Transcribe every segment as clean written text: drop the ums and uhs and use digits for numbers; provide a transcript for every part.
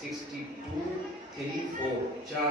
62, 3, 4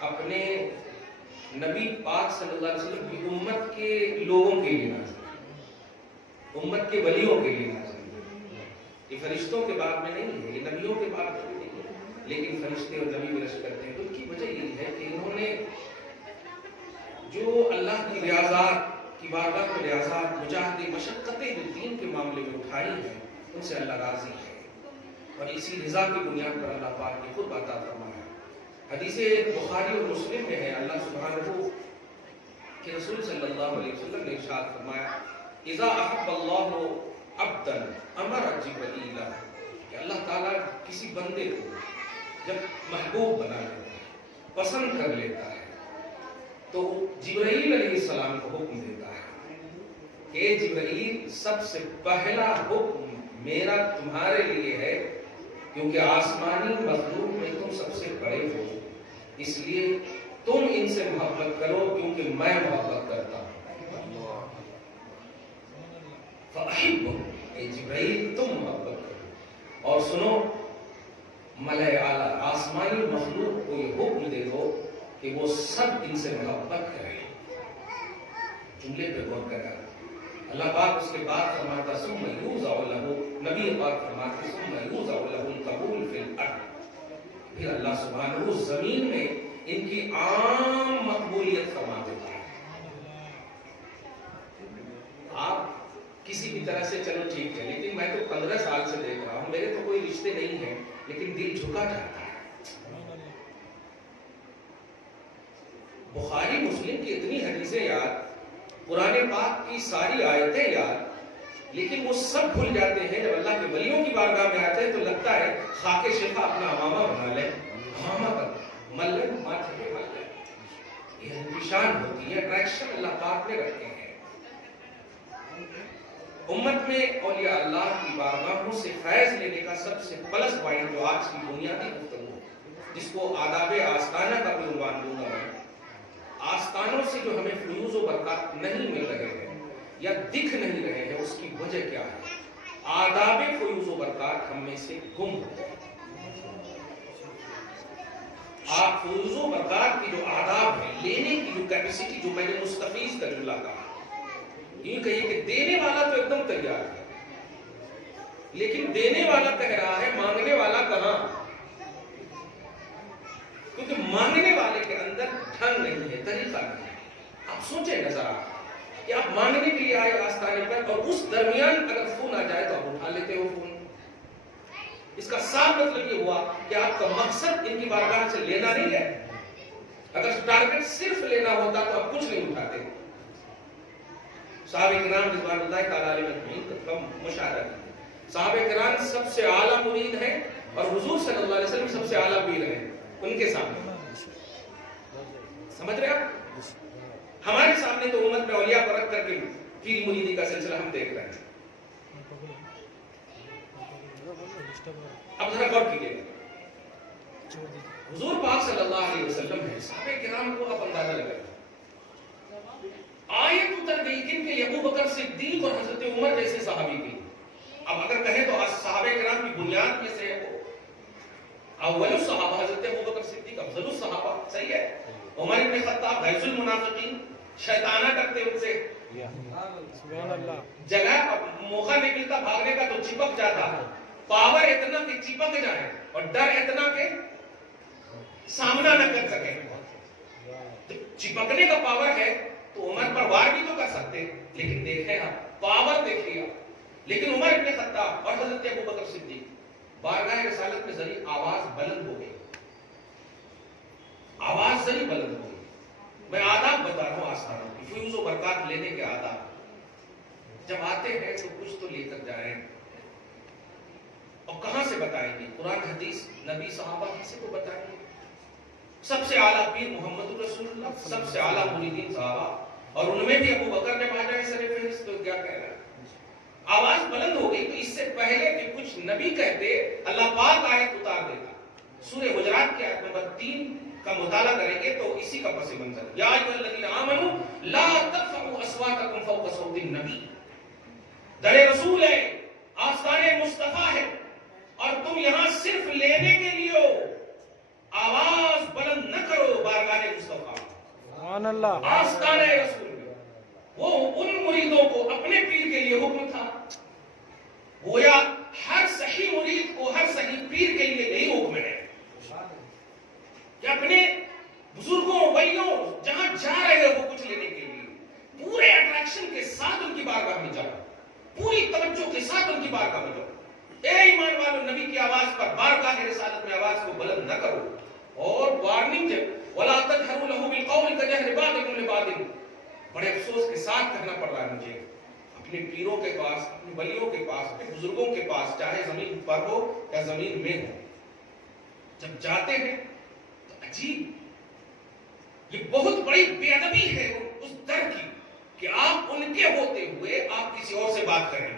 اپنے نبی پاک صلی اللہ علیہ وسلم کی امت کے لوگوں کے لیے نازل ہے، امت کے ولیوں کے لیے نازل ہے۔ یہ فرشتوں کے باب میں نہیں ہے، یہ نبیوں کے باب میں نہیں ہے، لیکن فرشتے اور نبی بھی رشک کرتے ہیں۔ تو ان کی وجہ یہی ہے کہ انہوں نے جو اللہ کی ریاضات کی بارگاہ میں ریاضات، مجاہدے، مشقتیں جو دین کے معاملے میں اٹھائی ہیں، ان سے اللہ راضی ہے، اور اسی رضا کی بنیاد پر اللہ پاک نے خود عطا فرمایا۔ حدیث بخاری اور مسلم میں ہے، اللہ سبحانہ کہ رسول صلی اللہ علیہ وسلم نے ارشاد فرمایا، اذا احب اللہ عبدا امر جبرائیل، کہ اللہ تعالیٰ کسی بندے کو جب محبوب بنا لیتا ہے، پسند کر لیتا ہے، تو جبرائیل علیہ السلام کو حکم دیتا ہے کہ اے جبرائیل، سب سے پہلا حکم میرا تمہارے لیے ہے، کیونکہ آسمانی مخلوق میں تم سب سے بڑے ہو، اس لیے تم ان سے محبت کرو کیونکہ میں محبت کرتا ہوں۔ فَأَحِبُّهُمْ، اے جبرائیل تم محبت کرو، اور سنو ملائے اعلیٰ آسمانی مخلوق کو یہ حکم دے دو کہ وہ سب ان سے محبت کریں۔ جملے پہ غور کریں، اللہ پاک اس کے بعد فرماتا ثم یوضع لہ، نبی پاک فرماتے ثم یوضع لہ القبول فی الارض، پھر اللہ سبحانہ زمین میں ان کی عام مقبولیت فرما دیتا ہے۔ آپ کسی بھی طرح سے چلو ٹھیک ہے، لیکن میں تو 15 سال سے دیکھ رہا ہوں، میرے تو کوئی رشتے نہیں ہیں، لیکن دل جھکا جاتا ہے۔ بخاری مسلم کی اتنی حدیثیں یاد، قرآن پاک کی ساری آیتیں یاد، لیکن وہ سب بھول جاتے ہیں جب اللہ کے ولیوں کی بارگاہ میں آتے ہیں تو لگتا ہے خاک شفا اپنا امامہ بنا لیں، امامہ کر مل لیں، ماتھے پہ مل لیں۔ یہ انتشان ہوتی ہے، اٹریکشن اللہ پاک نے رکھے ہیں۔ امت میں اولیاء اللہ کی بارگاہوں سے فیض لینے کا سب سے پلس پوائنٹ جو آج کی بنیادی گفتگو، جس کو آداب آستانہ کا بھی عنوان دوں گا میں، آستانوں سے جو ہمیں فیوز و برکات نہیں مل رہے ہیں یا دکھ نہیں رہے ہیں، اس کی وجہ کیا ہے؟ آداب فیوز و برکات ہم میں سے گم ہو گئے۔ آپ فیوز و برکات کی جو آداب ہیں، لینے کی جو کیپیسٹی، جو میں نے مستفیض کا جملہ کہا، یہ کہیے کہ دینے والا تو ایک دم تیار ہے، لیکن دینے والا کہہ رہا ہے مانگنے والا کہاں؟ کیونکہ مانگنے والے کے اندر ڈھنگ نہیں ہے، طریقہ نہیں ہے۔ آپ سوچیں نظر آپ کہ آپ مانگنے کے لیے آئے آستانے پر، اور اس درمیان اگر فون آ جائے تو آپ اٹھا لیتے ہو فون۔ اس کا صاف مطلب یہ ہوا کہ آپ کا مقصد ان کی بارگاہ سے لینا نہیں ہے۔ اگر ٹارگٹ صرف لینا ہوتا تو آپ کچھ نہیں اٹھاتے۔ صحابہ کرام رضوان اللہ تعالیٰ علیہ کا مشاہدہ کیجیے، صحابہ کرام سب سے اعلیٰ مرید ہیں اور حضور صلی اللہ علیہ وسلم سب سے اعلیٰ پیر ہیں ان کے سامنے۔ سمجھ رہے آپ؟ ہمارے سامنے تو امت میں اولیاء کو رکھ کر کے پیری مریدی کا سلسلہ ہم دیکھ رہے ہیں۔ اب ذرا غور کیجیے، حضور پاک صلی اللہ علیہ وسلم ہے، صحابہ کرام کو آپ اندازہ لگائیں، آیت اتر گئی کن کے لیے؟ ابو بکر صدیق اور حضرت عمر جیسے صحابی کی۔ اب اگر کہیں تو صحابہ کرام کی بنیاد میں سے ہے اول الصحابہ حضرت ابو بکر صدیق افضل الصحابہ، صحیح ہے؟ عمر بن خطاب غیظ المنافقین، شیطانہ کرتے ان سے، جگہ موقع نہیں ملتا بھاگنے کا تو چپک جاتا، پاور اتنا کہ چپک جائے اور ڈر اتنا کہ سامنا نہ کر سکے۔ چپکنے کا پاور ہے تو عمر پر وار بھی تو کر سکتے، لیکن دیکھیں آپ پاور دیکھیے آپ۔ لیکن عمر بن خطاب اور حضرت ابو بکر صدیق بارگاہ رسالت میں ذریع آواز بلند ہو گئی، آواز ذریع بلند ہو گئی۔ میں آداب بتا رہا ہوں آستانوں کی، فیوز و برکات لینے کے آداب۔ جب آتے ہیں تو کچھ تو لے کر جائیں، اور کہاں سے بتائیں گے؟ قرآن حدیث، نبی صحابہ سے تو بتائیں گے۔ سب سے اعلیٰ پیر محمد رسول اللہ، سب سے اعلیٰ مریدین صحابہ، اور ان میں بھی ابو بکر نے بھاجا سر فہرست، تو کیا کہہ رہا ہے؟ آواز بلند ہو گئی، تو اس سے پہلے کہ کچھ نبی کہتے اللہ پاک آیت اتار دیتا۔ سورہ حجرات کی آیت نمبر 3 کا مطالعہ کریں گے تو اسی کا پس منظر، یا ایھا الذین آمنوا لا ترفعوا اصواتکم فوق صوت النبی، در رسول ہے، آستان مصطفیٰ ہے، اور تم یہاں صرف لینے کے لیے ہو، آواز بلند نہ کرو بارگاہ اللہ. آستانہ رسول میں وہ ان مریدوں کو اپنے پیر کے لیے حکم تھا. گویا ہر صحیح مرید کو ہر صحیح پیر کے لیے یہی حکم ہے کہ اپنے بزرگوں ولیوں جہاں جا رہے ہو کچھ لینے کے لیے پورے اٹریکشن کے ساتھ ان کی بارگاہ میں جاؤ, پوری توجہ کے ساتھ ان کی بارگاہ میں جاؤ. اے ایمان والو, نبی کی آواز پر بارگاہ رسالت میں آواز کو بلند نہ کرو. اور وارننگ ہے وَلَا تَجْهَرُوا لَهُ بِالْقَوْلِ كَجَهْرِ بَعْضِكُمْ لِبَعْضٍ. بڑے افسوس کے ساتھ کہنا پڑ رہا ہے مجھے, اپنے پیروں کے پاس, اپنے ولیوں کے پاس, اپنے بزرگوں کے پاس, چاہے زمین پر ہو یا زمین میں ہو, جب جاتے ہیں تو عجیب, یہ بہت بڑی بے ادبی ہے اس در کی کہ آپ ان کے ہوتے ہوئے آپ کسی اور سے بات کریں.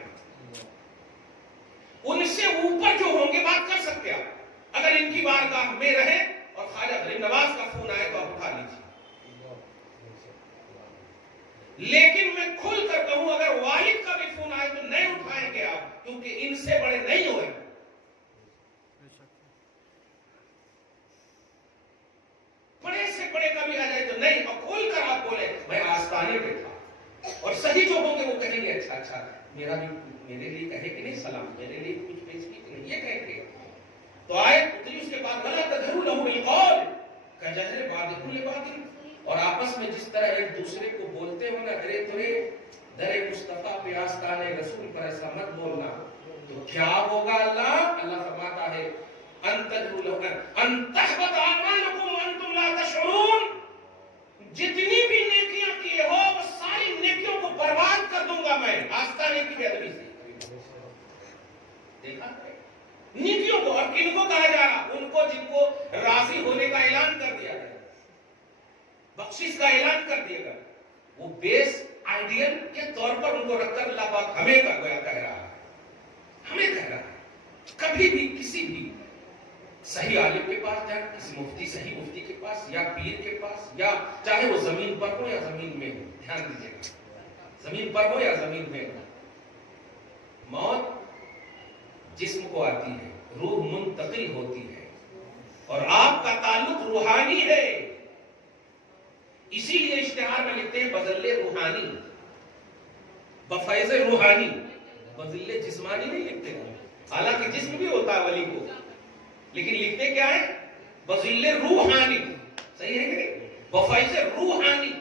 ان سے اوپر جو ہوں گے بات کر سکتے آپ, اگر ان کی بارگاہ میں رہے اور خواجہ غریب نواز کا فون آئے تو آپ اٹھا لیجیے. لیکن میں کھل کر کہوں, اگر والد کا بھی فون آئے تو نہیں اٹھائیں گے آپ, کیونکہ ان سے بڑے نہیں ہوئے. بڑے سے بڑے کا بھی آ جائے تو نہیں, اور کھول کر آپ بولے میں آستانے پہ تھا. اور صحیح جو ہوں گے وہ کہیں گے اچھا اچھا میرا بھی میرے لیے کہے کہ نہیں سلام, میرے لیے کچھ پیش کی کہ نہیں, یہ کہیں گے. تو آئے اتری اس کے بعد وَلَا تَجْهَرُوا لَهُ بِالْقَوْلِ كَجَهْرِ بَعْضِكُمْ لِبَعْضٍ. اور آپس میں جس طرح ایک دوسرے کو بولتے ہو نا, ارے ترے در مصطفیٰ پہ آستانے رسول پر ایسا مت بولنا, تو کیا ہوگا؟ اللہ فرماتا ہے أَن تَجْهَرُوا لَهُ أَن تَحْبَطَ أَعْمَالُكُمْ وَأَنْتُمْ لَا تَشْعُرُونَ. جتنی بھی نیکیاں کیے ہو وہ ساری نیکیوں کو برباد کر دوں گا میں, آستانے کی بے ادبی سے. دیکھا نیکیوں کو, اور کن کو کہا جا رہا؟ ان کو جن کو راضی ہونے کا اعلان کر دیا گیا, بخشش کا اعلان کر دیا گیا, وہ بیس آئیڈیل کے طور پر ان کو رکھ کر اللہ پاک ہمیں کا گویا کہہ رہا ہے, ہمیں کہہ رہا ہے کبھی بھی کسی بھی صحیح عالم کے پاس جائیں, کسی مفتی صحیح مفتی کے پاس یا پیر کے پاس, یا چاہے وہ زمین پر ہو یا زمین میں ہو, دھیان دیجیے گا, زمین پر ہو یا زمین میں ہو, موت جسم کو آتی ہے, روح منتقل ہوتی ہے, اور آپ کا تعلق روحانی ہے. اسی لیے اشتہار میں لکھتے ہیں بذل روحانی, بفیض روحانی, بذل جسمانی نہیں لکھتے ہیں. حالانکہ جسم بھی ہوتا ہے ولی کو, لیکن لکھتے کیا ہے؟ بذل روحانی. صحیح ہے کہ نہیں؟ بفیض روحانی.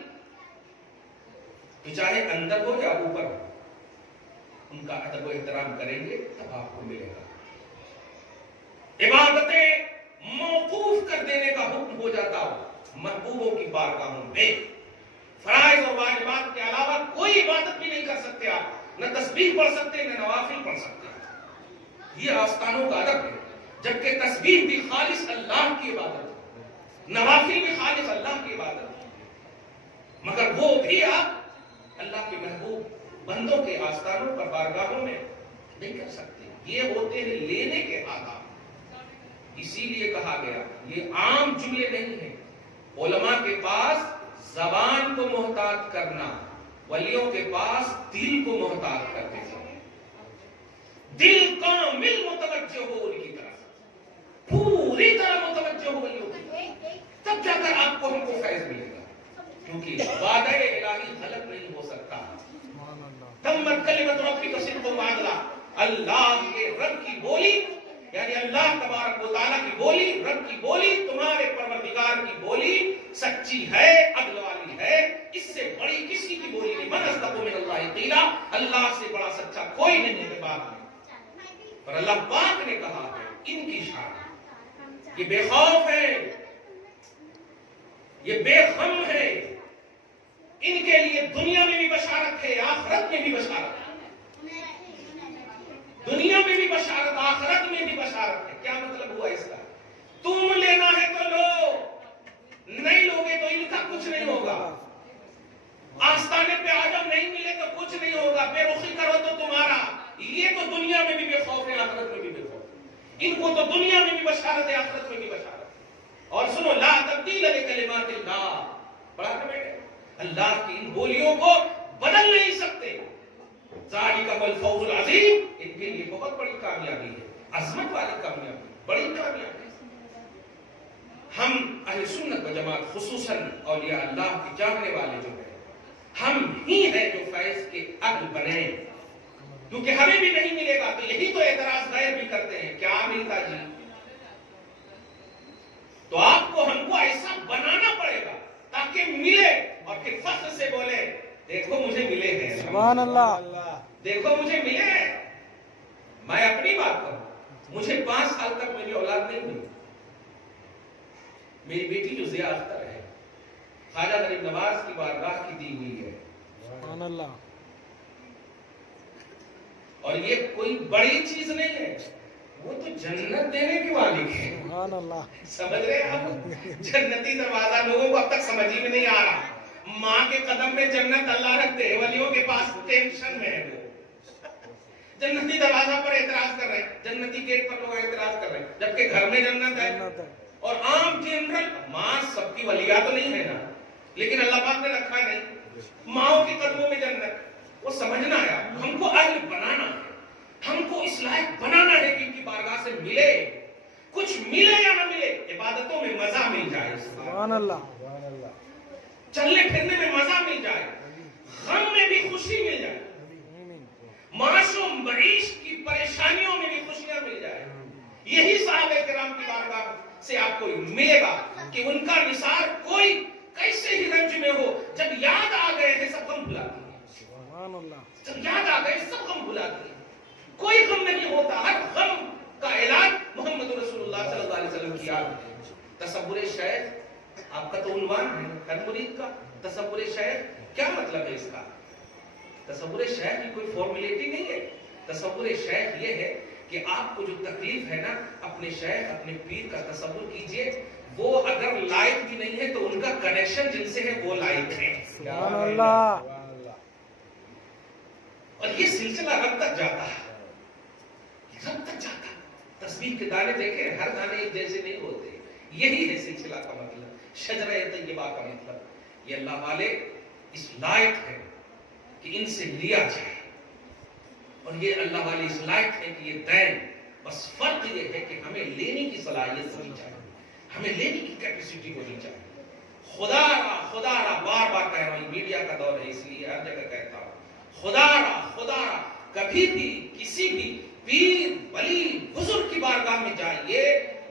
تو چاہے اندر ہو یا اوپر ہو, ان کا ادب و احترام کریں گے تب آپ کو ملے گا. عبادتیں موقوف کر دینے کا حکم ہو جاتا ہو محبوبوں کی بارگاہوں میں. فرائض اور واجبات کے علاوہ کوئی عبادت بھی نہیں کر سکتے آپ, نہ تسبیح پڑھ سکتے نہ نوافل پڑھ سکتے. یہ آستانوں کا ادب ہے. جبکہ تسبیح بھی خالص اللہ کی عبادت ہے, نوافل بھی خالص اللہ کی عبادت ہے, مگر وہ بھی آپ اللہ کے محبوب بندوں کے آستانوں پر بارگاہوں میں نہیں کر سکتے. یہ ہوتے ہیں لینے کے آداب. اسی لیے کہا گیا یہ عام جملے نہیں ہیں. علماء کے پاس زبان کو محتاط کرنا, ولیوں کے پاس دل کو محتاط کرتے ہیں. دل کامل متوجہ ہو ان کی طرف, پوری طرح متوجہ ہو ولیوں کی, تب جا کر آپ کو ہم کو فیض ملے گا. کیونکہ وعدہ الہی غلط نہیں ہو سکتا. تمت کلمت ربک صدقا وعدلا, اللہ کے رب کی بولی یعنی اللہ تبارک و تعالیٰ کی بولی, رب کی بولی, تمہارے پروردگار کی بولی سچی ہے, عدل والی ہے. اس سے بڑی کسی کی بولی نہیں. من اصدق من اللہ قیلا, اللہ سے بڑا سچا کوئی نہیں ہے بات میں. پر اللہ پاک نے کہا ہے ان کی شان, یہ بے خوف ہے, یہ بے غم ہے, ان کے لیے دنیا میں بھی بشارت ہے, آخرت میں بھی بشارت ہے. دنیا میں بھی بشارت, آخرت میں بھی بشارت ہے. کیا مطلب ہوا اس کا؟ تم لینا ہے تو لو, نہیں لوگے تو ان کا کچھ نہیں ہوگا. آستانے پہ آجم نہیں ملے تو کچھ نہیں ہوگا. بے رخی کرو تو تمہارا. یہ تو دنیا میں بھی بے خوف ہے, آخرت میں بھی بے خوف. ان کو تو دنیا میں بھی بشارت ہے, آخرت میں بھی بشارت. اور سنو, لا تبدیل لکلمات اللہ, پڑھا کر بیٹھے, اللہ کی ان بولیوں کو بدل نہیں سکتے. ذالک هو الفوز العظیم, ان کے لیے بہت بڑی کامیابی ہے, عظمت والی کامیابی, بڑی کامیابی. ہم اہل سنت و جماعت خصوصاً اولیاء اللہ کی جاننے والے جو ہیں، ہم ہی ہیں جو فیض کے اہل بنے، کیونکہ ہمیں بھی نہیں ملے گا تو یہی تو اعتراض غیر بھی کرتے ہیں، کیا ملتا جی؟ تو آپ کو ہم کو ایسا بنانا پڑے گا تاکہ ملے، اور پھر فخر سے بولے دیکھو مجھے ملے ہیں، سبحان اللہ، دیکھو مجھے ملے ہیں۔ میں اپنی بات کروں، مجھے 5 سال تک میری اولاد نہیں ملی، میری بیٹی جو ضیاء اختر ہے خواجہ غریب نواز کی بارگاہ کی دی ہوئی ہے، سبحان اللہ، اور یہ کوئی بڑی چیز نہیں ہے، وہ تو جنت دینے کی والی ہے، سبحان اللہ، سمجھ رہے ہیں آپ؟ جنتی دروازہ لوگوں کو اب تک سمجھ ہی میں نہیں آ رہا، ماں کے قدم میں جنت اللہ رکھتے ہیں، ولیوں کے پاس ٹینشن میں ہے، وہ جنتی دروازہ پر اعتراض کر رہے ہیں، جنتی گیٹ پر لوگ اعتراض کر رہے ہیں، جبکہ گھر میں جنت ہے، اور عام جنرل ماں سب کی ولیہ تو نہیں ہے نا، لیکن اللہ پاک نے رکھا نہیں، ماؤں کے قدموں میں جنت، وہ سمجھنا ہے، ہم کو اہل بنانا ہے، ہم کو اس لائق بنانا ہے کہ ان کی بارگاہ سے ملے، کچھ ملے یا نہ ملے، عبادتوں میں مزہ مل جائے، سبحان اللہ، چلنے پھرنے میں مزہ مل جائے، غم میں بھی خوشی مل جائے، معاش و معیش کی پریشانیوں میں بھی خوشیاں مل جائے، یہی صحابہ کرام کی بارگاہ سے آپ کو ملے گا کہ ان کا نثار کوئی کیسے ہی رنج میں ہو، جب یاد آ گئے ہیں سب غم بھلا دیے، سبحان اللہ، جب یاد آ گئے سب غم بھلا دیے، کوئی غم نہیں ہوتا، ہر غم کا علاج محمد رسول اللہ صلی اللہ علیہ وسلم کی یاد ہے۔ تصور شیخ آپ کا تو عنوان ہے ہر مرید کا، تصور شیخ کیا مطلب ہے اس کا؟ تصور شیخ کی کوئی فارمیلٹی نہیں ہے، تصور شیخ یہ ہے کہ آپ کو جو تکلیف ہے نا، اپنے شیخ اپنے پیر کا تصور کیجئے، وہ اگر لائق بھی نہیں ہے تو ان کا کنیکشن جن سے ہے وہ لائق ہے، سبحان اللہ، اور یہ سلسلہ رب تک جاتا ہے، رب تک جاتا ہے۔ تسبیح کے دانے دیکھیں، ہر دانے ایک جیسے نہیں ہوتے، یہی ہے سلسلہ کا مطلب، شجرہ طیبہ کا مطلب، یہ اللہ والے اس لائق ہے کہ ان سے لیا جائے، اور یہ اللہ والے اس لائق ہے کہ یہ دین، بس فرق یہ ہے کہ ہمیں لینے کی صلاحیت ہونی چاہیے، ہمیں لینے کی کیپیسٹی ہونی چاہیے۔ خدا را بار بار کہہ رہا ہوں، میڈیا کا دور ہے اس لیے ہر جگہ کہتا ہوں، خدا را کبھی بھی کسی بھی پیر ولی بزرگ کی بارگاہ میں جائیے،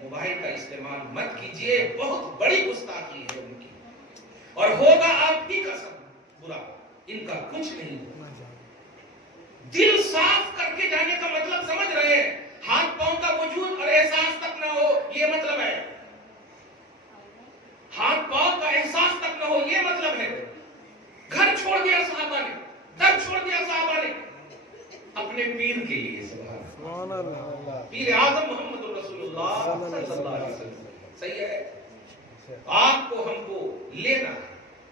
موبائل کا استعمال مت کیجیے، بہت بڑی گستاخی ہے ان کی، اور ہوگا آپ ہی کا سب برا، ان کا کچھ نہیں ہوگا۔ دل صاف کر کے جانے کا مطلب سمجھ رہے ہیں، ہاتھ پاؤں کا وجود اور احساس تک نہ ہو یہ مطلب ہے، ہاتھ پاؤں کا احساس تک نہ ہو یہ مطلب ہے۔ گھر چھوڑ دیا صحابہ نے، در چھوڑ دیا صحابہ نے اپنے پیر کے لیے، سبحان اللہ، پیر اعظم محمد رسول اللہ صلی اللہ علیہ وسلم، صحیح ہے؟ آپ کو ہم کو لینا ہے،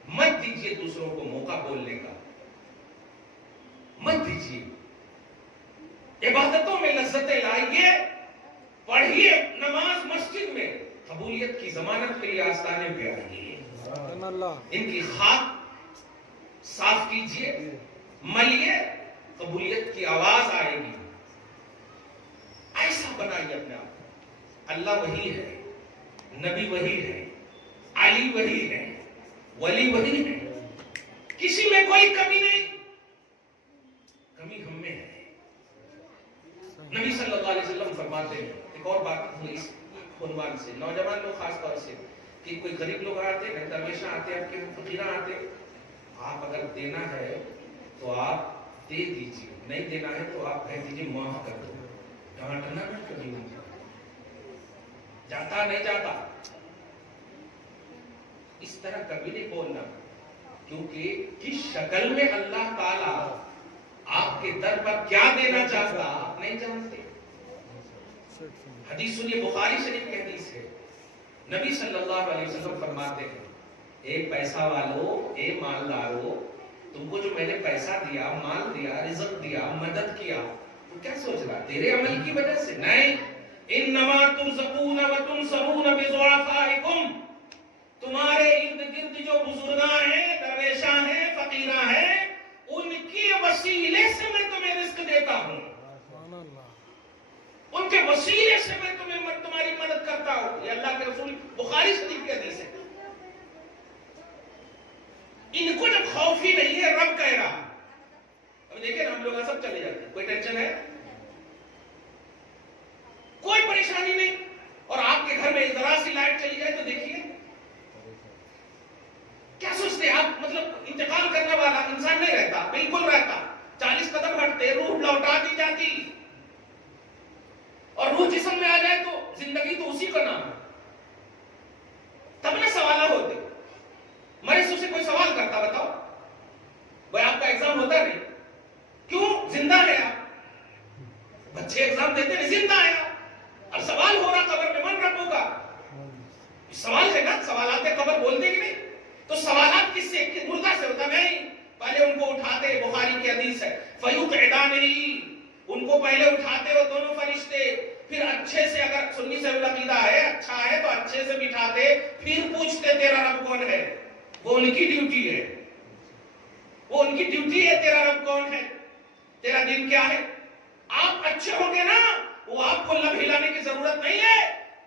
مت دیجئے دوسروں کو موقع بولنے کا، مت دیجئے، عبادتوں میں لذتیں لائیے، پڑھیے نماز مسجد میں، قبولیت کی ضمانت کے لیے آستانے پہ آئیے، ان کی خاک صاف کیجئے، ملیے، قبولیت کی آواز آئے گی، ایسا بنائیے اپنے آپ۔ اللہ وہی ہے، نبی وہی ہے، علی وہی ہے، ولی وہی ہے، کسی میں کوئی کمی نہیں، کمی ہم میں ہے۔ نبی صلی اللہ علیہ وسلم فرماتے ہیں، ایک اور بات اس عنوان سے، نوجوان لوگ خاص طور سے، کہ کوئی غریب لوگ آتے ہیں، درویشاں آتے ہیں، آپ کے فقیراں آتے ہیں، آپ اگر دینا ہے تو آپ دے دیجئے، نہیں دینا ہے تو آپ کہہ دیجئے معاف کر دو، ڈانٹنا نہ کبھی نہیں جاتا، نہیں جاتا، اس طرح کبھی نہیں بولنا، کیونکہ کس شکل میں اللہ تعالیٰ آپ کے در پر کیا دینا چاہتا آپ نہیں جانتے۔ حدیث سنیے، بخاری شریف کی حدیث ہے، نبی صلی اللہ علیہ وسلم فرماتے ہیں، اے پیسہ والو، اے مالدارو، تم کو جو میں نے پیسہ دیا، مال دیا، رزق دیا، مدد کیا، تو کیا سوچ رہا تیرے عمل کی وجہ سے؟ نہیں، انما ترزقون وتنصرون بضعفائکم، تمہارے ارد گرد جو بزرگاں ہیں، درویشاں ہیں، فقیراں ہیں، ان کے وسیلے سے میں تمہیں رزق دیتا ہوں، ان کے وسیلے سے میں تمہیں تمہاری مدد کرتا بتاؤ. یہ اللہ کے رسول بخاری شریف کے حدیث ہے. ان کو جب خوف ہی نہیں ہے, رب کہہ رہا. اب دیکھیں نا, ہم لوگ سب چلے جاتے ہیں, کوئی ٹینشن ہے, کوئی پریشانی نہیں. اور آپ کے گھر میں ذرا سی لائٹ چلی جائے تو دیکھیے کیا سوچتے ہیں آپ. مطلب انتقال کرنے والا انسان نہیں رہتا, بالکل رہتا. 40 قدم ہٹتے روح لوٹا دی جاتی, اور روح جسم میں آ جائے تو زندگی تو اسی کا نام ہے. تب نہ سوال ہوتے. مریض سے کوئی سوال کرتا, بتاؤ بھائی آپ کا ایگزام ہوتا نہیں, کیوں؟ زندہ ہے آپ. بچے ایگزام دیتے نہیں, زندہ ہے آپ. اب سوال ہو رہا قبر میں, من رب ہوگا. سوال ہے نا, سوالات قبر بولتے کہ نہیں. تو سوالات کس سے؟ مردہ سے ہوتا نہیں. پہلے ان کو اٹھاتے, بخاری کی حدیث ہے, فیقعدانہ, ان کو پہلے اٹھاتے وہ دونوں فرشتے, پھر اچھے سے, اگر سنی سے عقیدہ ہے, اچھا ہے تو اچھے سے بٹھاتے, پھر پوچھتے تیرا رب کون ہے. وہ ان کی ڈیوٹی ہے, وہ ان کی ڈیوٹی ہے. تیرا رب کون ہے, تیرا دین کیا ہے. آپ اچھے ہوں گے نا, وہ آپ کو لب ہلانے کی ضرورت نہیں ہے.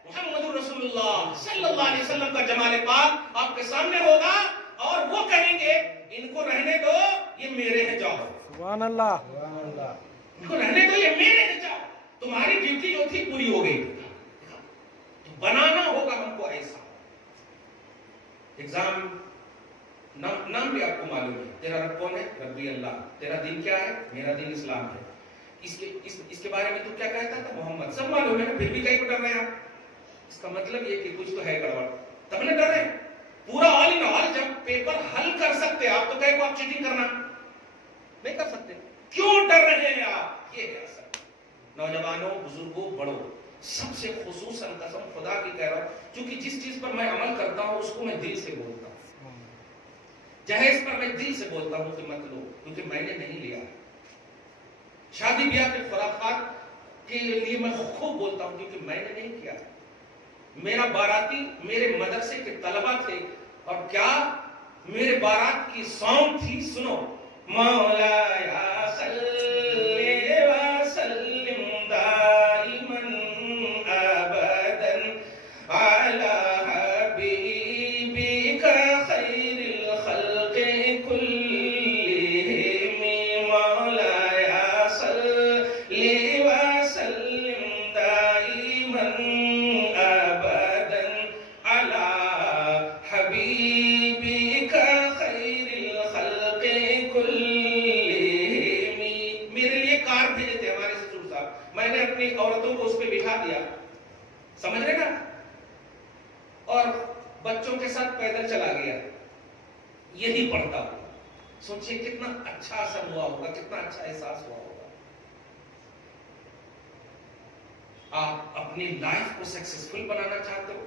محمد رسول اللہ صلی اللہ علیہ وسلم کا جمال پاک آپ کے سامنے ہوگا, اور وہ کہیں گے ان کو رہنے دو, یہ میرے ہیں, جاؤ. سبحان اللہ, سبحان اللہ. ان کو رہنے دو, یہ میرے ہیں, جاؤ. تمہاری ڈیوٹی جو تھی پوری ہو گئی. بنانا ہوگا ہم کو ایسا. ایگزام نام بھی آپ کو معلوم ہے. تیرا رب کون ہے, ربی اللہ. تیرا دین کیا ہے, میرا دین اسلام ہے. اس کے بارے میں تو کیا کہتا تھا, محمد. سب معلوم ہے نا, پھر بھی کہیں کو ڈر رہے ہیں آپ. اس کا مطلب یہ کہ کچھ تو ہے گڑبڑ, تب نہ ڈر رہے ہیں. پورا آل ان آل جب پیپر حل کر سکتے آپ, تو کہیں کو آپ چیٹنگ کرنا نہیں کر سکتے. کیوں ڈر رہے ہیں آپ؟ یہ ہے اصل. نوجوانوں, بزرگوں, بڑوں, سب سے خصوصاً قسم خدا کی کہہ رہا ہوں, کیونکہ جس چیز پر میں عمل کرتا ہوں اس کو میں دل سے بولتا ہوں. جہیز پر میں دل سے بولتا ہوں کہ مت لو, کیونکہ میں نے نہیں لیا. شادی بیاہ کے خرافات کے لیے میں خوب بولتا ہوں, کیونکہ میں نے نہیں کیا. میرا باراتی میرے مدرسے کے طلبہ تھے, اور کیا میرے بارات کی سانگ تھی, سنو. مولا صلی وسلم دائما ابدا علی حبیبک خیر الخلق کلہم. مولا صلی وسلم دائما ابدا علی حبیبک خیر الخلق کلہم. میرے لیے کار بھیجے تھے ہمارے سسر صاحب, میں نے اپنی عورتوں کو اس پہ بٹھا دیا, سمجھ رہے نا, اور بچوں کے ساتھ پیدل چلا گیا. یہی پڑھتا ہوں. سوچئے کتنا اچھا اثر ہوا ہوگا, کتنا اچھا احساس ہوا ہوگا. آپ اپنی لائف کو سکسیسفل بنانا چاہتے ہو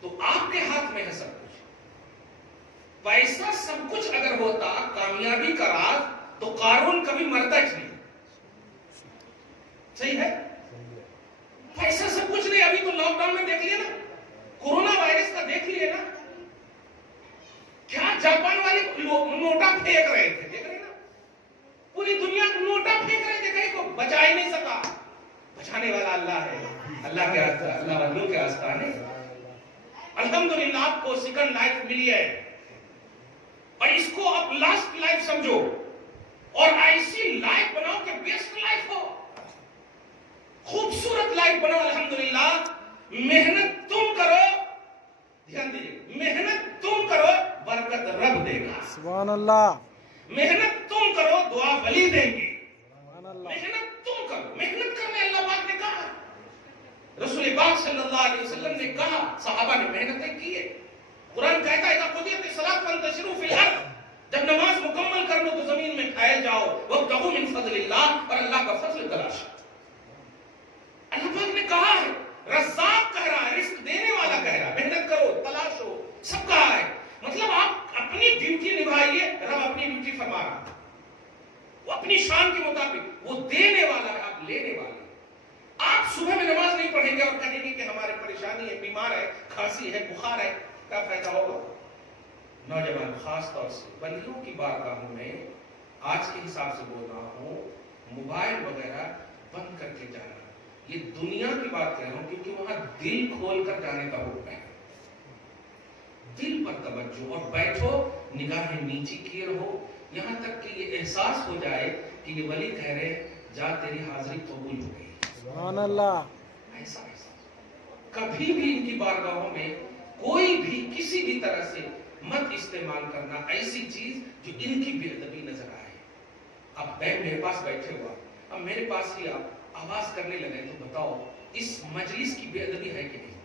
تو آپ کے ہاتھ میں ہے سب کچھ. پیسہ سب کچھ اگر ہوتا کامیابی کا راز, تو قارون کبھی مرتا ہی نہیں. صحیح ہے, پیسہ سب کچھ نہیں. ابھی تو لاک ڈاؤن میں دیکھ لیا نا, کورونا وائرس کا دیکھ لیے نا, کیا جاپان والے نوٹا پھینک رہے تھے, دیکھ رہے نا, پوری دنیا نوٹا پھینک رہے تھے, کہیں کو بچا ہی نہیں سکا. بچانے والا اللہ ہے, اللہ کے اللہ والوں کے آستانے. الحمدللہ آپ کو سیکنڈ لائف ملی ہے, اور اس کو آپ لاسٹ لائف سمجھو, اور ایسی لائف بناؤ کہ بیسٹ لائف ہو, خوبصورت لائف بناؤ. الحمدللہ محنت تم کرو, دھیان دیجیے, محنت تم کرو, برکت رب دے گا. سبحان اللہ. محنت تم کرو, دعا ولی دیں گے. سبحان اللہ. محنت تم کرو, محنت کرنے اللہ پاک نے کہا, رسول پاک صلی اللہ علیہ وسلم نے کہا, صحابہ نے محنتیں کی ہے. قرآن کہتا ہے اذا قضیت الصلاۃ فانتشروا فی الارض, جب نماز مکمل کر لو تو زمین میں پھیل جاؤ. وابتغوا من فضل اللہ, اور اللہ کا فضل تلاش. اللہ پاک نے کہا ہے, رزاق کہہ رہا ہے, رزق دینے والا کہہ رہا ہے, محنت کرو, تلاشو, سب کہا ہے. مطلب آپ اپنی ڈیوٹی نبھائیے, رب اپنی ڈیوٹی فرما رہا ہے, وہ اپنی شان کے مطابق, وہ دینے والا ہے, آپ لینے والے. آپ صبح میں نماز نہیں پڑھیں گے اور کہیں گے کہ ہمارے پریشانی ہے, بیمار ہے, کھانسی ہے, بخار ہے, کیا فائدہ ہوگا. نوجوان خاص طور سے بندیوں کی بارگاہوں میں آج کے حساب سے بول رہا ہوں, موبائل وغیرہ بند کر کے جانا. یہ دنیا کی بات کر رہا ہوں کیونکہ وہاں دل کھول کر جانے کا حکم ہے. دل پر توجہ اور بیٹھو, نگاہیں نیچی کیے رہو, یہاں تک کہ یہ احساس ہو جائے کہ یہ ولی کہہ رہے جا تیری حاضری قبول ہو گئی. سبحان اللہ. ایسا کبھی بھی ان کی بارگاہوں میں کوئی بھی کسی بھی طرح سے مت استعمال کرنا ایسی چیز جو ان کی بے ادبی نظر آئے. اب میں میرے پاس بیٹھے ہوا, اب میرے پاس ہی آپ آواز کرنے لگے تو بتاؤ اس مجلس کی بے ادبی ہے کہ نہیں؟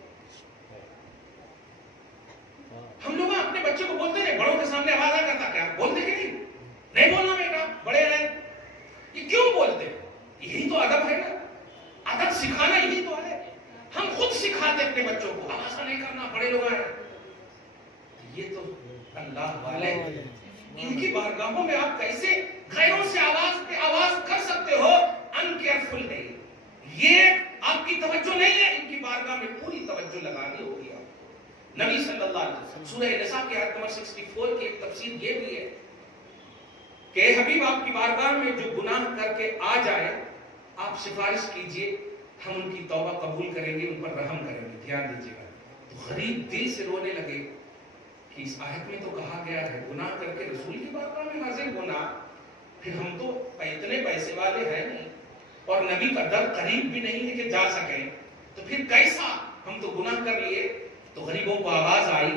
ہم لوگ اپنے بچے کو بولتے ہیں بڑوں کے سامنے آواز آ کرتا کیا بولتے کہ نہیں؟ نہیں بولنا بیٹا, بڑے ہیں. یہ کیوں بولتے ہیں؟ یہی تو ادب ہے نا, ادب سکھانا یہی تو ہے. ہم خود سکھاتے اپنے بچوں کو آواز نہیں کرنا, بڑے لوگ ہیں. یہ تو اللہ والے, ان کی بارگاہوں میں آپ کیسے غیروں سے آواز پہ آواز کر سکتے ہو؟ انکیئرفل نہیں, یہ آپ کی توجہ نہیں ہے. ان کی بارگاہ میں پوری توجہ لگانی ہوگی آپ کو. نبی صلی اللہ علیہ وسلم سورہ نساء کی آیت نمبر 64 کی ایک تفسیر یہ بھی ہے کہ اے حبیب آپ کی بارگاہ میں جو گناہ کر کے آ جائے آپ سفارش کیجئے, ہم ان کی توبہ قبول کریں گے, ان پر رحم کریں گے. دھیان دیجئے گا. تو غریب دل سے رونے لگے کہ اس آیت میں تو کہا گیا ہے گناہ کر کے رسول کی بارگاہ میں حاضر ہونا, پھر ہم تو اتنے پیسے والے ہیں نہیں اور نبی کا در قریب بھی نہیں ہے کہ جا سکیں, تو پھر کیسا, ہم تو گناہ کر لیے. تو غریبوں کو آواز آئی,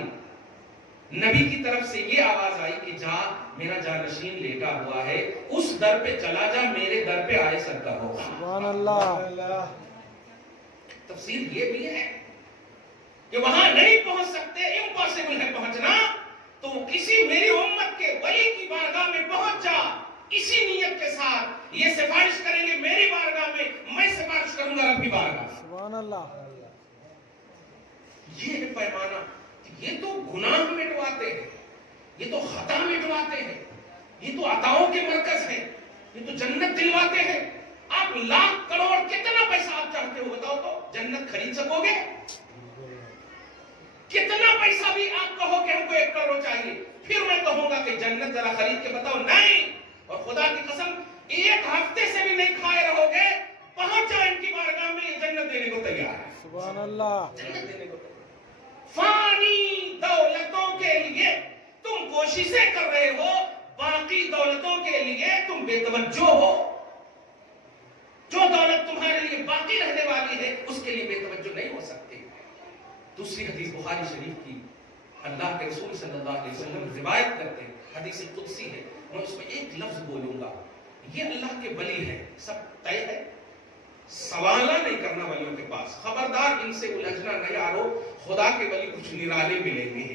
نبی کی طرف سے یہ آواز آئی کہ جا, میرا جانشین لیٹا ہوا ہے, اس در پہ چلا جا, میرے در پہ آئے سکتا ہوگا. سبحان اللہ. تفسیر یہ بھی ہے کہ وہاں نہیں پہنچ سکتے, امپاسبل ہے پہنچنا, تو کسی میری امت کے ولی کی بارگاہ میں پہنچ جا, اسی نیت کے ساتھ یہ سفارش کریں گے میری بارگاہ میں, میں سفارش کروں گا رب کی بارگاہ. سبحان اللہ. یہ ہے پیمانہ. یہ تو گناہ مٹواتے ہیں, یہ تو خطا مٹواتے ہیں, یہ تو عطاؤں کے مرکز ہیں, یہ تو جنت دلواتے ہیں. آپ لاکھ کروڑ کتنا پیسہ آپ چاہتے ہو بتاؤ تو جنت خرید سکو گے؟ کتنا پیسہ بھی آپ کہو کہ ہم کو 1 کروڑ چاہیے, پھر میں کہوں گا کہ جنت ذرا خرید کے بتاؤ, نہیں. اور خدا کی قسم 1 ہفتے سے بھی نہیں کھائے رہو گے, پہنچ جاؤ ان کی بارگاہ میں, یہ جنت دینے کو تیار ہے. سبحان اللہ. جنت دینے کو تیار. فانی دولتوں کے لیے تم کوششیں کر رہے ہو, باقی دولتوں کے لیے تم بے توجہ ہو. جو دولت تمہارے لیے باقی رہنے والی ہے اس کے لیے بے توجہ نہیں ہو سکتے. دوسری حدیث بخاری شریف کی, اللہ کے رسول صلی اللہ علیہ وسلم روایت کرتے ہیں, حدیث قدسی ہے, میں اس میں ایک لفظ بولوں گا. یہ اللہ کے ولی ہے, سب طے ہے, سوالہ نہیں کرنا ولیوں کے پاس. خبردار ان سے الجھنا نہیں آرو, خدا کے ولی کچھ نرالے ملیں گے,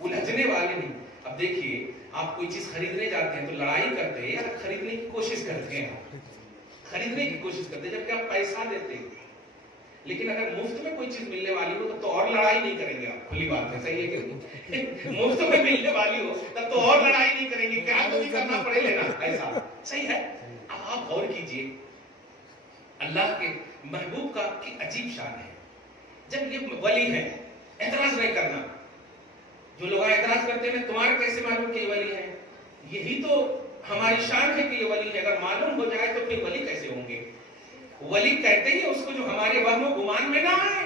الجھنے والے نہیں. اب دیکھیے آپ کوئی چیز خریدنے جاتے ہیں تو لڑائی کرتے ہیں یا خریدنے کی کوشش کرتے ہیں, خریدنے کی کوشش کرتے ہیں جبکہ آپ پیسہ دیتے ہیں. لیکن اگر مفت میں کوئی چیز ملنے والی ہو تو اور لڑائی نہیں کریں گے آپ, کھلی بات ہے, صحیح ہے کہ نہیں؟ مفت میں ملنے والی ہو تب تو اور لڑائی نہیں کریں گے, کیا تو نہیں کرنا پڑے لینا, ایسا صحیح ہے. اب آپ غور کیجئے, اللہ کے محبوب کا کی عجیب شان ہے. جب یہ ولی ہے, اعتراض نہیں کرنا. جو لوگ اعتراض کرتے ہیں تمہارے کیسے معلوم کہ یہ ولی ہے؟ یہی تو ہماری شان ہے کہ یہ ولی ہے. اگر معلوم ہو جائے تو پھر ولی کیسے ہوں گے؟ ولی کہتے ہیں اس کو جو ہمارے وہم و گمان میں نہ آئے.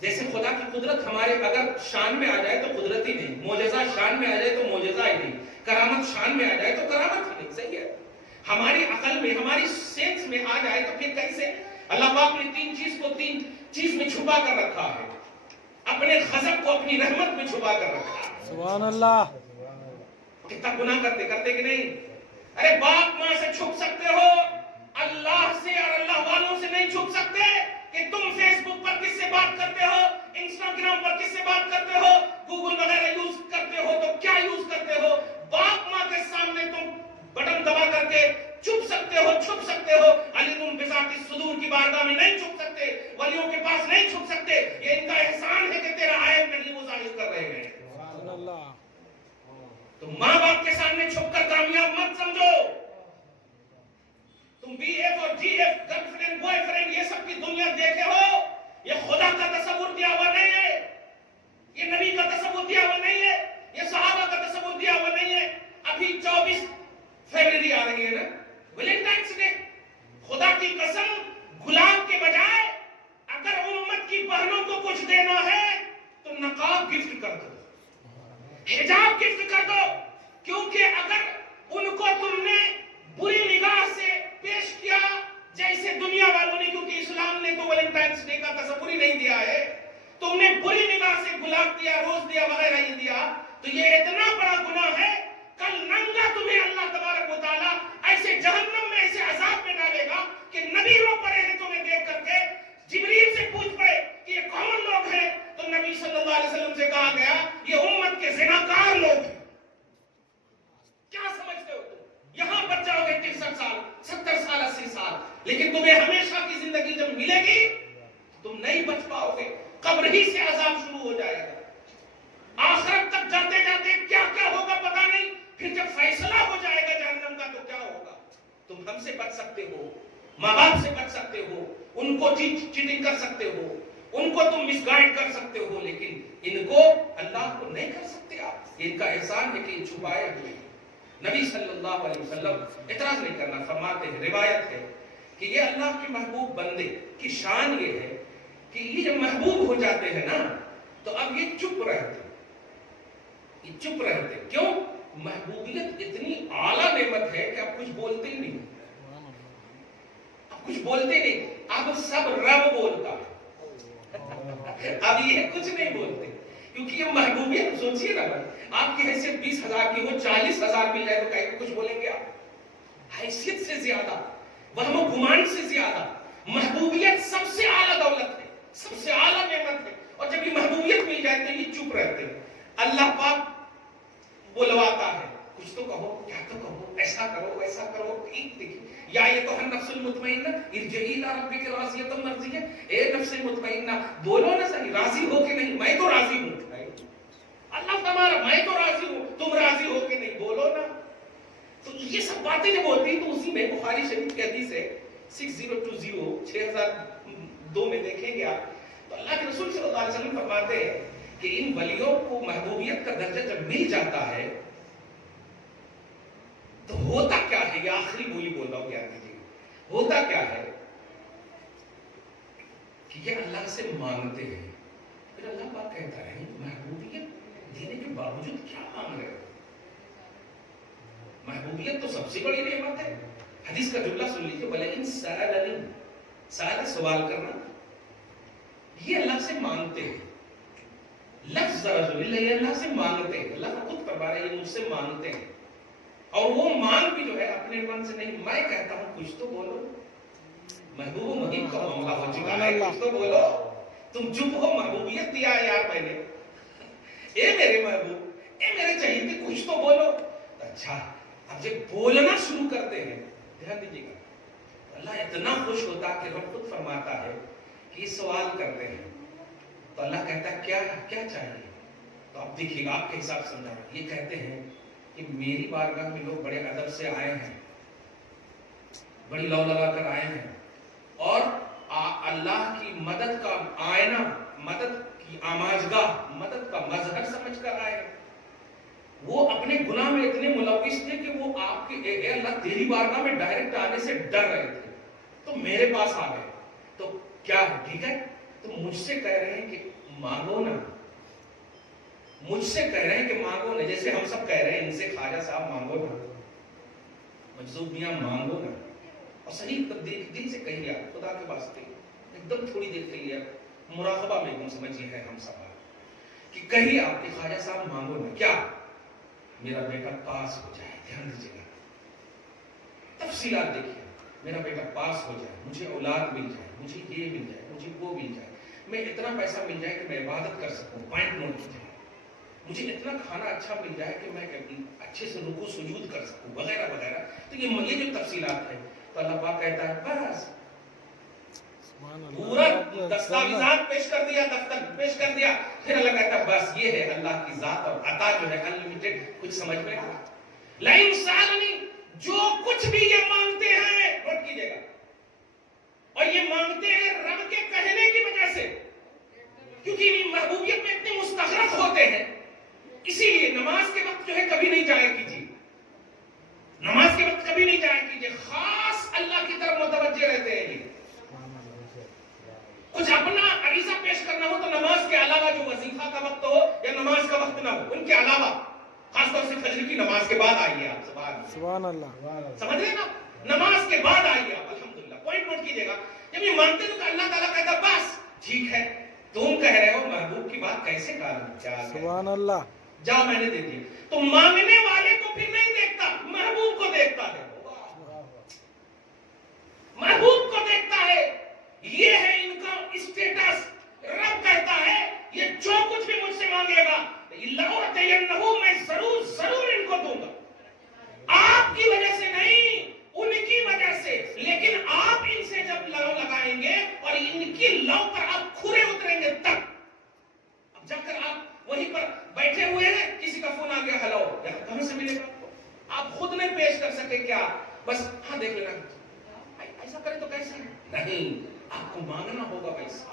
جیسے خدا کی قدرت ہمارے اگر شان میں آ جائے تو قدرت ہی نہیں, معجزہ شان میں آ جائے تو معجزہ ہی نہیں, کرامت شان میں آ جائے تو کرامت ہی نہیں. صحیح ہے, ہماری عقل میں ہماری سینس میں آ جائے تو پھر کیسے؟ اللہ پاک نے 3 چیز کو 3 چیز میں چھپا کر رکھا ہے, اپنے غضب کو اپنی رحمت میں چھپا کر رکھا ہے. سبحان اللہ. کتنا گناہ کرتے کہ نہیں؟ ارے باپ ماں سے چھپ سکتے ہو, اللہ سے اور اللہ والوں سے نہیں چھپ سکتے. کہ تم فیس بک پر کس سے بات کرتے ہو, انسٹاگرام پر کس سے بات کرتے ہو, گوگل وغیرہ یوز کرتے ہو تو کیا یوز کرتے ہو, باپ ماں کے سامنے تم بٹن دبا کر کے چھپ سکتے ہو. علیم بذات الصدور کی بارگاہ میں نہیں چھپ سکتے, ولیوں کے پاس نہیں چھپ سکتے. یہ ان کا احسان ہے کہ تیرا عیب نہیں وہ ظاہر کر رہے ہیں. سبحان اللہ. تو ماں باپ کے سامنے چھپ کر کامیاب مت سمجھو. تم بی ایف اور G F, girlfriend boyfriend, یہ سب کی دنیا دیکھے ہو, یہ خدا کا تصور دیا ہوا نہیں ہے, یہ نبی کا تصور دیا ہوا نہیں ہے, یہ صحابہ کا تصور دیا ہوا نہیں ہے. ابھی 24 فروری آ رہی ہے نا, ویلنٹائنس ڈے. خدا کی قسم, غلام کے بجائے گفٹ کر دو, حجاب گفٹ کر دو, کیونکہ اگر ان کو تم نے بری نگاہ سے پیش کیا جیسے دنیا والوں نے, کیونکہ اسلام نے تو ویلنٹائنس ڈے کا تصور ہی نہیں دیا ہے, تم نے بری نگاہ سے گلاب دیا, روز دیا, وغیرہ ہی دیا, تو یہ اتنا بڑا گناہ ہے. کل ننگا تمہیں اللہ تبارک و تعالیٰ ایسے جہنم میں, ایسے عذاب میں ڈالے گا کہ نبی رو پڑے ہیں تمہیں دیکھ کر کے. جبریل سے پوچھ پڑے کہ یہ کون لوگ ہیں, تو نبی صلی اللہ علیہ وسلم سے کہا گیا یہ امت کے زناکار لوگ ہیں. کیا سمجھتے ہو تم؟ یہاں بچ جاؤ گے 63 سال, 70 سال, 80 سال, لیکن تمہیں ہمیشہ کی زندگی جب ملے گی تم نہیں بچ پاؤ گے. قبر ہی سے عذاب شروع ہو جائے گا. آخرت تک جاتے جاتے کیا کیا ہوگا پتا نہیں. پھر جب فیصلہ ہو جائے گا جہنم کا تو کیا ہوگا. تم ہم سے بچ سکتے ہو, ماں باپ سے بچ سکتے ہو, ان کو چیٹنگ کر سکتے ہو, ان کو تم مس گائیڈ کر سکتے ہو, لیکن ان کو, اللہ کو نہیں کر سکتے آپ. ان کا احسان ہے کہ یہ چھپائے ہوئے. نبی صلی اللہ علیہ وسلم اعتراض نہیں کرنا, فرماتے ہیں, روایت ہے کہ یہ اللہ کے محبوب بندے کی شان یہ ہے کہ یہ جب محبوب ہو جاتے ہیں نا تو اب یہ چپ رہتے. یہ چپ رہتے کیوں؟ محبوبیت اتنی اعلیٰ نعمت ہے کہ آپ کچھ بولتے ہی نہیں, آپ کچھ بولتے نہیں, اب سب رب بولتا ہے. اب یہ کچھ نہیں بولتے کیونکہ یہ محبوبیت. سوچئے نا, آپ کی حیثیت 20,000 کی ہو, 40,000 مل جائے تو کہیں کچھ بولیں گے آپ؟ حیثیت سے زیادہ, وہم و گمان سے زیادہ محبوبیت سب سے اعلیٰ دولت ہے, سب سے اعلیٰ نعمت ہے. اور جب یہ محبوبیت مل جائے تو یہ چپ رہتے ہیں. اللہ پاک بلواتا ہے, کچھ تو کہو, کیا تو کہو, ایسا کرو, ایسا کرو. یا یہ تو ہے نفس المطمئنہ ارجعی الی ربک راضیۃ مرضیہ, اے نفس مطمئنہ بولو نا صحیح, راضی ہو کہ نہیں؟ میں تو راضی ہوں. اللہ تمہارا, میں تو راضی ہوں, تم راضی ہو کہ نہیں؟ بولو نا. تو یہ سب باتیں جب ہوتی ہیں تو اسی میں بخاری شریف کی حدیث ہے 6020 میں دیکھیں گے آپ, تو اللہ کے رسول صلی اللہ علیہ وسلم فرماتے ہیں کہ ان ولیوں کو محبوبیت کا درجہ جب مل جاتا ہے تو ہوتا کیا ہے, یہ آخری بولی بول رہا ہوں, کیا کیجیے, ہوتا کیا ہے کہ یہ اللہ سے مانگتے ہیں. پھر اللہ پاک کہتا ہے محبوبیت دینے کے باوجود کیا مانگ رہے ہو؟ محبوبیت تو سب سے بڑی نعمت ہے. حدیث کا جملہ سن لیجیے, وَلَئِن سَأَلَنِي, سأل سوال کرنا, یہ اللہ سے مانگتے ہیں. لفظ رسول یہ اللہ سے مانگتے ہیں. اللہ کا خود فرما رہا ہے یہ مجھ سے مانگتے ہیں, اور وہ مانگ بھی جو ہے اپنے من سے نہیں. میں کہتا ہوں کچھ تو بولو, محبوب مہیم کا معاملہ ہو چکا ہے, کچھ تو بولو. تم چپ ہو, محبوبیت دیا ہے یار میں نے, اے میرے محبوب, اے میرے چہیتے, کچھ تو بولو. اچھا, اب جب بولنا شروع کرتے ہیں, دھیان دیجیے گا, اللہ اتنا خوش ہوتا کہ رب خود فرماتا ہے کہ یہ سوال کرتے ہیں تو اللہ کہتا ہے کیا چاہیے؟ تو آپ دیکھیے گا, آپ کے حساب سے سمجھا. یہ کہتے ہیں کہ میری بارگاہ میں لوگ بڑے ادب سے آئے ہیں, بڑی لو لگا کر آئے ہیں, اور اللہ کی مدد کا آئینہ, مدد کی آماجگاہ, مدد کا مظہر سمجھ کر آئے ہیں. وہ اپنے گناہ میں اتنے ملوث تھے کہ وہ آپ کے, اے اللہ تیری بارگاہ میں ڈائریکٹ آنے سے ڈر رہے تھے, تو میرے پاس آ گئے. تو کیا ہے, ٹھیک ہے, تو مجھ سے کہہ رہے ہیں کہ مانگو نا, مجھ سے کہہ رہے ہیں کہ مانگو نا, جیسے ہم سب کہہ رہے ہیں ان سے خواجہ صاحب مانگو نا, مجذوب میاں مانگو نا. اور صحیح دل سے کہیے آپ, خدا کے واسطے ایک دم تھوڑی دیر کے لیے مراقبہ میں ہم سمجھیے ہے ہم سب, کہ کہیے آپ کہ خواجہ صاحب مانگو نا, کیا میرا بیٹا پاس ہو جائے. دھیان دیجیے گا, تفصیلات دیکھیے, میرا بیٹا پاس ہو جائے, مجھے اولاد مل جائے, مجھے یہ مل جائے, مجھے وہ مل جائے, میں اتنا پیسہ مل جائے کہ میں عبادت کر سکوں, پوائنٹ نوٹ کیجیے, مجھے اتنا کھانا اچھا مل جائے کہ میں اچھے سے رکوع سجود کر سکوں, وغیرہ وغیرہ. تو یہ جو تفصیلات ہے, تو اللہ پاک کہتا ہے بس پورا دستاویزات پیش کر دیا, دفتر پیش کر دیا. پھر اللہ کہتا ہے بس یہ ہے اللہ کی ذات اور عطا جو ہے انلمیٹڈ. کچھ سمجھ میں آیا؟ لئن سألنی, جو کچھ بھی یہ مانگتے ہیں, نوٹ کیجئے گا, اور یہ مانگتے ہیں رب کے کہنے کی وجہ سے, کیونکہ محبوبیت میں اتنے مستغرق ہوتے ہیں, اسی لیے نماز کے وقت جو ہے کبھی نہیں جائے کیجیے, نماز کے وقت کبھی نہیں جائے کیجیے, خاص اللہ کی طرف متوجہ رہتے ہیں. کچھ اپنا عریضہ پیش کرنا ہو تو نماز کے علاوہ جو وظیفہ کا وقت ہو یا نماز کا وقت نہ ہو، ان کے علاوہ خاص طور سے فجر کی نماز کے بعد آئیے آپ. سبحان اللہ. سمجھ رہے نا؟ نماز کے بعد آئیے آپ. الحمدللہ. پوائنٹ نوٹ کیجئے گا. جب یہ مانتے تو کہ اللہ تعالیٰ کہتا بس ٹھیک ہے تم کہہ رہے ہو محبوب کی بات کیسے ٹالوں؟ سبحان اللہ. جاؤ میں نے دے دیا. تو مانگنے والے کو پھر نہیں دیکھتا، محبوب کو دیکھتا ہے. محبوب کو دیکھتا ہے. یہ ہے ان کا اسٹیٹس. رب کہتا ہے یہ جو کچھ بھی مجھ سے مانگے گا میں ضرور ان کو دوں گا. آپ کی وجہ سے نہیں، ان کی وجہ سے. لیکن آپ ان سے جب لو لگائیں گے اور ان کی لو پر آپ کھرے اتریں گے تب. اب جب کر آپ وہیں پر بیٹھے ہوئے ہیں، کسی کا فون آ گیا، ہلو کہاں سے ملے گا؟ آپ خود نہیں پیش کر سکے کیا؟ بس ہاں دیکھ لینا. ایسا کرے تو کیسے؟ نہیں، آپ کو مانگنا ہوگا پیسہ.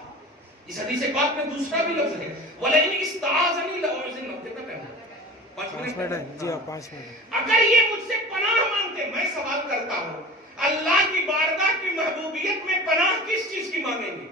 اس حدیث پاک میں دوسرا بھی لفظ ہے وَلَئِنِ اسْتَعَاذَنِي لَأُعْذِنَّهُ. کتنا ٹائم ہے؟ 5 منٹ ہے. جی ہاں 5 منٹ. اگر یہ مجھ سے پناہ مانگتے، میں سوال کرتا ہوں اللہ کی بارگاہ کی محبوبیت میں پناہ کس چیز کی مانگیں گے؟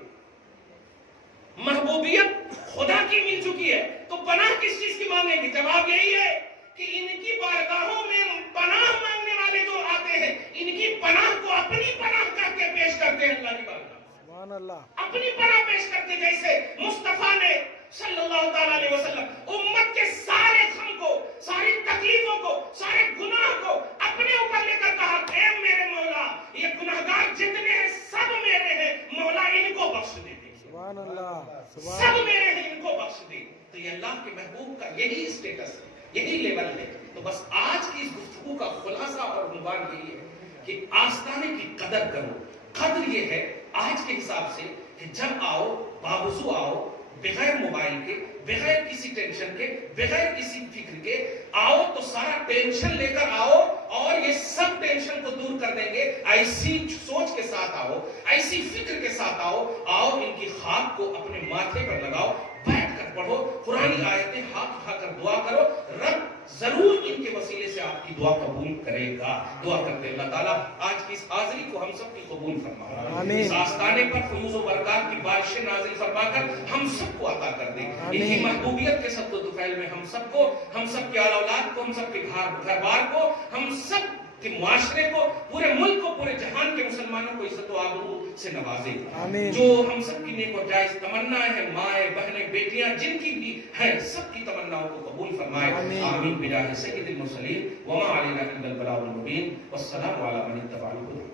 محبوبیت خدا کی مل چکی ہے تو پناہ کس چیز کی مانگیں گے؟ جواب یہی ہے کہ ان کی بارگاہوں میں پناہ مانگنے والے جو آتے ہیں، ان کی پناہ کو اپنی پناہ کر کے پیش کرتے ہیں اللہ کی بارگاہ. سبحان اللہ. اپنی پناہ پیش کرتے، جیسے مصطفیٰ نے صلی اللہ تعالیٰ علیہ وسلم امت کے سارے غم کو، ساری تکلیفوں کو، سارے گناہ کو اپنے اوپر لے کر کہا اے میرے مولا یہ گناہگار جتنے ہیں سب میرے ہیں، مولا ان کو بخش دے. سبحان اللہ. سب میرے ہیں، ان کو بخش دے. تو یہ اللہ کے محبوب کا یہی اسٹیٹس ہے، یہی لیول ہے. تو بس آج کی اس گفتگو کا خلاصہ اور عنوان یہی ہے کہ آستانے کی قدر کرو. قدر یہ ہے آج کے حساب سے کہ جب آؤ باوضو آؤ، بغیر موبائل کے، بغیر کسی ٹینشن کے، بغیر کسی فکر کے آؤ تو سارا ٹینشن لے کر آؤ اور یہ سب ٹینشن کو دور کر دیں گے. ایسی سوچ کے ساتھ آؤ، ایسی فکر کے ساتھ آؤ. ان کی خاک کو اپنے ماتھے پر لگاؤ، بیٹھ کر پڑھو قرآنی آیتیں، ہاتھ اٹھا کر دعا کرو. رب ضرور ان کے وسیلے سے آپ کی دعا قبول کرے گا. دعا کرتے اللہ تعالیٰ آج کی اس حاضری کو ہم سب کی قبول فرمائے. اس آستانے پر فیوز و برکات کی بارشیں نازل فرما کر ہم سب کو عطا کر دے. ان کی محبوبیت کے سب دفعیل میں ہم سب کو، ہم سب کے آل اولاد کو، ہم سب کے گھر بار کو، ہم سب کہ معاشرے کو، پورے ملک کو، پورے جہان کے مسلمانوں کو عزت و آبرو سے نوازے. جو ہم سب کی نیک و جائز تمنائیں ہیں، مائیں بہنیں بیٹیاں جن کی بھی ہیں، سب کی تمناؤں کو قبول فرمائے. آمین بجاہ سید المرسلین وما علینا الا البلاغ المبین والسلام علی من اتبع الہدی.